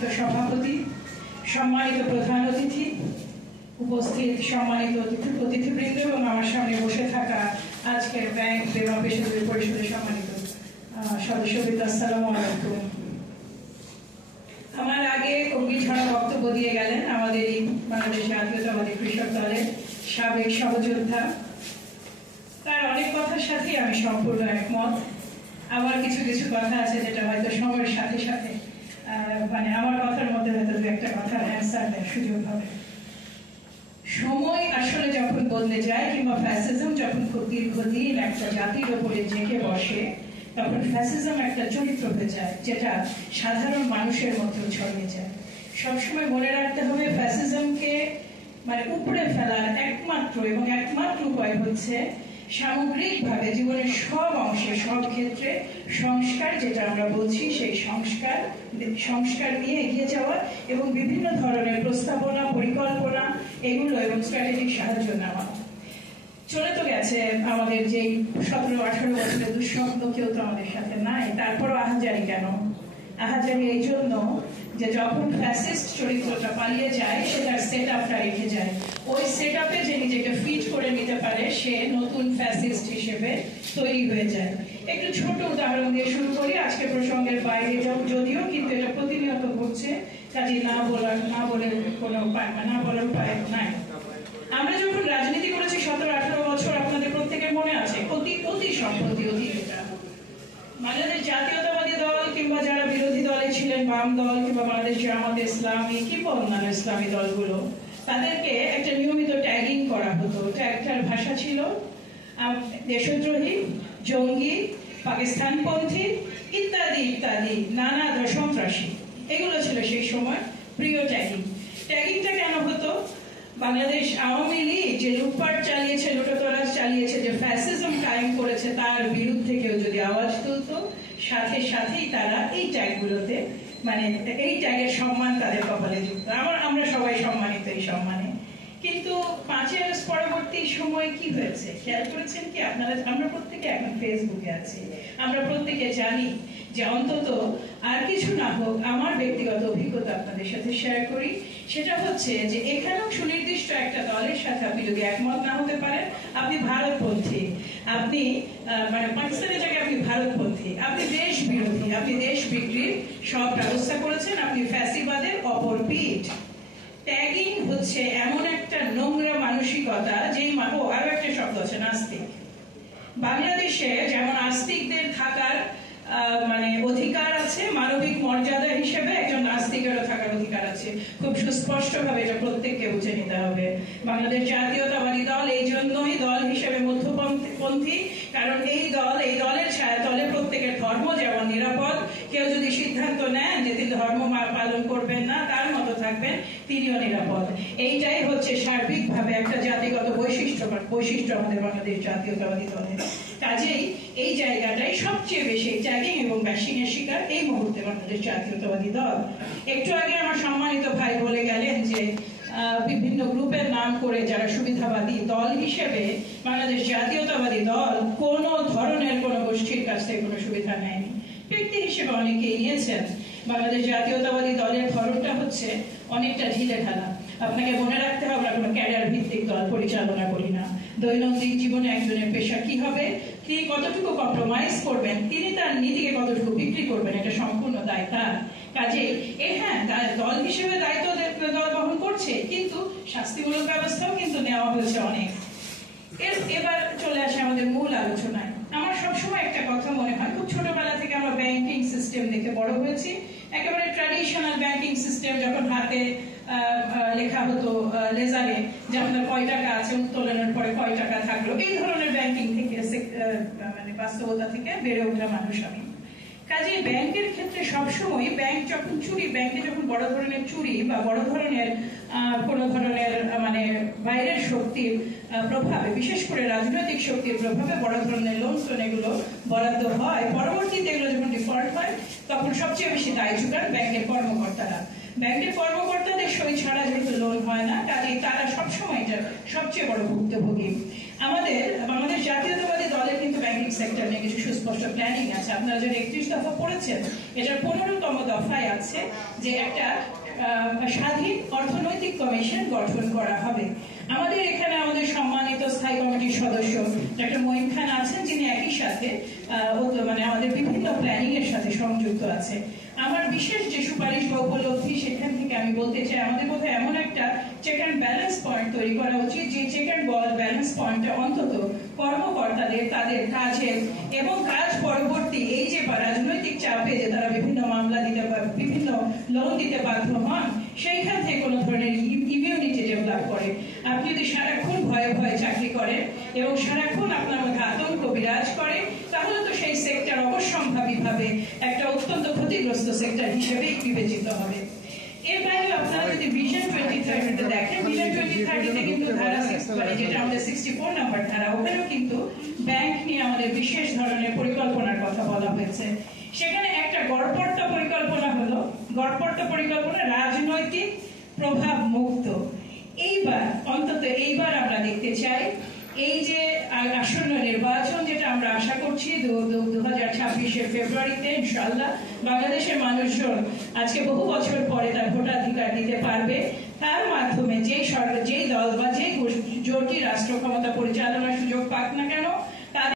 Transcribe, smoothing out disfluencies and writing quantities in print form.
সম্মানিত সভাপতি, সম্মানিত প্রধান অতিথি, উপস্থিত সম্মানিত অতিথিবৃন্দ এবং আমার সামনে বসে থাকা আজকের ব্যাংক বীমা পেশাজীবী পরিষদের সম্মানিত সদস্যবৃন্দ, আসসালামু আলাইকুম। আমার আগে অগ্নিঝরা বক্তব্য দিয়ে গেলেন আমাদের এই বাংলাদেশ জাতীয়তাবাদী কৃষক দলের সাবেক সহযোদ্ধা। তার অনেক কথার সাথে আমি সম্পূর্ণ একমত। আমার কিছু কিছু কথা আছে যেটা হয়তো সময়ের সাথে সাথে আমার কথার মধ্যে হয়তো দু একটা কথার অ্যান্সার দেওয়ার সুযোগ হবে। সময় আসলে যখন বদলে যায় কিংবা ফ্যাসিজম যখন খুব দীর্ঘদিন একটা জাতির উপরে জেঁকে বসে, তখন ফ্যাসিজম একটা চরিত্র হয়ে যায় যেটা সাধারণ মানুষের মধ্যেও ছড়িয়ে যায়। সবসময় মনে রাখতে হবে ফ্যাসিজমকে উপড়ে ফেলার একমাত্র উপায় হচ্ছে সামগ্রিকভাবে জীবনের সব অংশে সব ক্ষেত্রে সংস্কার, যেটা আমরা বলছি সেই সংস্কার নিয়ে এগিয়ে যাওয়া এবং বিভিন্ন ধরনের প্রস্তাবনা, পরিকল্পনা এগুলো এবং স্ট্র্যাটেজিক সাহায্য নেওয়া। চলে তো গেছে আমাদের যেই 17-18 বছরের দুঃস্বপ্ন, কেউ তো আমাদের সাথে নাই। তারপরও আহাজারি কেন? আহাজারি এই জন্য যে যখন ফ্যাসিস্ট চরিত্রটা পালিয়ে যায় সে তার সেট আপটা রেখে যায়। ওই সেট আপে যে নিজেকে ফিট করে নিতে পারে সে নতুন ফ্যাসিস্ট হিসেবে তৈরি হয়ে যায়। একটু ছোট উদাহরণ দিয়ে শুরু করি, আজকে প্রসঙ্গের বাইরে যদিও, কিন্তু এটা প্রতিনিয়ত ঘটছে, কাজে না বলার কোনো উপায় নাই। আমরা যখন রাজনীতি করেছি 17-18 বছর, আপনাদের প্রত্যেকের মনে আছে, অতি সম্প্রতি এটা বাংলাদেশ জাতীয়তাবাদী দল কিংবা যারা বিরোধী দলে ছিলেন, বাম দল কিংবা বাংলাদেশ জামাত ইসলামী কিংবা অন্যান্য ইসলামী দলগুলো, তাদেরকে একটা নিয়মিত ট্যাগিং করা হতো। ট্যাগটার ভাষা ছিল দেশদ্রোহী, জঙ্গি, পাকিস্তানপন্থী ইত্যাদি ইত্যাদি, নানা সন্ত্রাসী। এগুলো ছিল সেই সময় প্রিয় ট্যাগিং। ট্যাগিংটা কেন হতো? বাংলাদেশ আওয়ামী লীগ যে লুটপাট চালিয়েছে, লুটোতরাজ চালিয়েছে, যে ফ্যাসিজম কায়েম করেছে, তার বিরুদ্ধে কেউ যদি আওয়াজ তুলতো, সাথে সাথেই তারা এই ট্যাগগুলোতে এই ট্যাগের সম্মান তাদের কপালে যুক্ত। আমরা সবাই সম্মানিত এই সম্মানে। কিন্তু 5 আগস্ট পরবর্তী সময় কি হয়েছে খেয়াল করেছেন কি আপনারা? আমরা প্রত্যেকে এখন ফেসবুকে আছি, আমরা প্রত্যেকে জানি যে অন্তত আর কিছু না হোক আমার ব্যক্তিগত অভিজ্ঞতা আপনাদের সাথে শেয়ার করি। সেটা হচ্ছে যে এখানেও সুনির্দিষ্ট একটা দলের সাথে আপনি যদি একমত না হতে পারেন, আপনি ভারতপন্থী, আপনি পাকিস্তানের জায়গায় আপনি ভারতপন্থী, আপনি দেশ বিরোধী, আপনি দেশ বিক্রির সব ব্যবস্থা করেছেন, আপনি ফ্যাসিবাদের অপর পিঠ। ট্যাগিং হচ্ছে এমন একটা নোংরা মানসিকতা, যেই আরো একটা শব্দ আছে নাস্তিক। বাংলাদেশে যেমন আস্তিকদের থাকার অধিকার আছে, মানবিক মর্যাদা হিসেবে একজন নাস্তিকেরও থাকার অধিকার আছে। খুব সুস্পষ্ট ভাবে এটা প্রত্যেককে বুঝে নিতে হবে। বাংলাদেশ জাতীয়তাবাদী দল এই জন্যই দল হিসেবে মধ্যপন্থী, কারণ এই দলের ছায়াতলে প্রত্যেকের ধর্ম যেমন নিরাপদ। কেউ যদি সিদ্ধান্ত নেন যে তিনি ধর্ম পালন করবেন না, তার মতো থাকবেন, তিনিও নিরাপদ। এইটাই হচ্ছে সার্বিকভাবে একটা জাতিগত বৈশিষ্ট্য আমাদের বাংলাদেশ জাতীয়তাবাদী দলের। কাজেই এই জায়গাটাই সবচেয়ে বেশি ট্যাগিং এবং ব্যাশিং এর শিকার এই মুহূর্তে বাংলাদেশ জাতীয়তাবাদী দল। একটু আগে আমার সম্মানিত ভাই বলে গেলেন যে বিভিন্ন গ্রুপের নাম করে যারা সুবিধাবাদী দল হিসেবে বাংলাদেশ জাতীয়তাবাদী দল কোন ধরনের কোন গোষ্ঠীর কাছ থেকে কোনো সুবিধা নেয়নি। ব্যক্তি হিসেবে অনেকেই নিয়েছেন। বাংলাদেশ জাতীয়তাবাদী দলের ধরনটা হচ্ছে অনেকটা ঢিলে ঢালা। আপনাকে মনে রাখতে হবে আমরা কোনো ক্যারিয়ার ভিত্তিক দল পরিচালনা করি না। দৈনন্দিন জীবনে একজনের পেশা কি হবে, তিনি কতটুকু কম্প্রোমাইজ করবেন, তিনি তার নীতিকে কতটুকু বিক্রি করবেন, এটা সম্পূর্ণ দায়িত্ব। কাজেই দল হিসেবে দায়িত্ব দল বহন করছে, কিন্তু শাস্তিমূলক ব্যবস্থাও কিন্তু নেওয়া হয়েছে অনেক। এবার চলে আসে আমাদের মূল আলোচনায়। আমার সবসময় একটা কথা মনে হয়, খুব ছোটবেলা থেকে আমরা ব্যাংকিং সিস্টেম দেখে বড় হয়েছি। একেবারে ট্র্যাডিশনাল ব্যাংকিং সিস্টেম, যখন হাতে লেখা হতো লেজারে যে আপনার কয় টাকা আছে, উত্তোলনের পরে কয় টাকা থাকলো, এই ধরনের ব্যাংকিং থেকে বাস্তবতা থেকে বেড়ে ওঠা মানুষ আমি। কাজে ব্যাংকের ক্ষেত্রে সবসময় ব্যাংকে যখন বড় ধরনের চুরি বা বড় ধরনের কোনো ধরনের বাইরের শক্তির প্রভাবে, বিশেষ করে রাজনৈতিক শক্তির প্রভাবে বড় ধরনের লোন এগুলো বরাদ্দ হয়, পরবর্তীতে এগুলো যখন ডিফল্ট হয় তখন সবচেয়ে বেশি দায় চুকান ব্যাংকের কর্মকর্তারা। ব্যাংকের কর্মকর্তাদের সই ছাড়া যেহেতু লোন হয় না, কাজেই তারা সবসময় সবচেয়ে বড় ভুক্তভোগী। আমাদের জাতীয়তাবাদী দলের কিন্তু ব্যাংকিং সেক্টর নিয়ে কিছু সুস্পষ্ট প্ল্যানিং আছে। আপনারা যদি 31 দফা পড়েছেন, এটার 15তম দফায় আছে যে একটা স্বাধীন অর্থনৈতিক কমিশন গঠন করা হবে। আমাদের এখানে আমাদের সম্মানিত স্থায়ী কমিটির সদস্য ডক্টর মঈন খান আছেন, যিনি একই সাথে আমাদের বিভিন্ন প্ল্যানিং এর সাথে সংযুক্ত আছে। আমার বিশেষ যে সুপারিশ বা উপলব্ধি, সেখান থেকে আমি বলতে চাই আমাদের বোধহয় এমন একটা চেক অ্যান্ড ব্যালেন্স পয়েন্ট তৈরি করা উচিত, যে চেক অ্যান্ড ব্যালেন্স পয়েন্টে অন্তত কর্মকর্তাদের তাদের কাজের এবং কাজ পরবর্তী এই যে রাজনৈতিক চাপে যে তারা বিভিন্ন মামলা দিতে বিভিন্ন লোন দিতে বাধ্য হন, সেইখান থেকে কোনো ধরনের ইমিউনিটি ডেভেলপ করে। আপনি যদি সারাক্ষণ ভয়ে ভয়ে চাকরি করেন এবং সারাক্ষণ আপনার মধ্যে আতঙ্ক বিরাজ করে, তাহলে তো সেই সেক্টর অবশ্যম্ভাবীভাবে একটা অত্যন্ত ক্ষতিগ্রস্ত সেক্টর হিসেবেই বিবেচিত হবে। এর বাইরে আপনারা যদি ভিশন 2030 দেখেন, ভিশন 2030 কিন্তু ধারা 6 যেটা আমাদের 64 নম্বর ধারা, ওখানেও কিন্তু ব্যাংক নিয়ে আমাদের বিশেষ ধরনের পরিকল্পনার কথা বলা হয়েছে। সেখানে একটা গড়পড়তা পরিকল্পনা হলো, গড়পড়তা পরিকল্পনা রাজনৈতিক প্রভাব মুক্ত। এইবার আমরা দেখতে চাই এই যে আসন্ন নির্বাচন, যেটা আমরা আশা করছি 2026 ফেব্রুয়ারিতে ইনশাআল্লাহ বাংলাদেশের মানুষজন আজকে বহু বছর পরে তার ভোটাধিকার দিতে পারবে। তার মাধ্যমে যেই দল বা যেই জোটই রাষ্ট্র ক্ষমতা পরিচালনা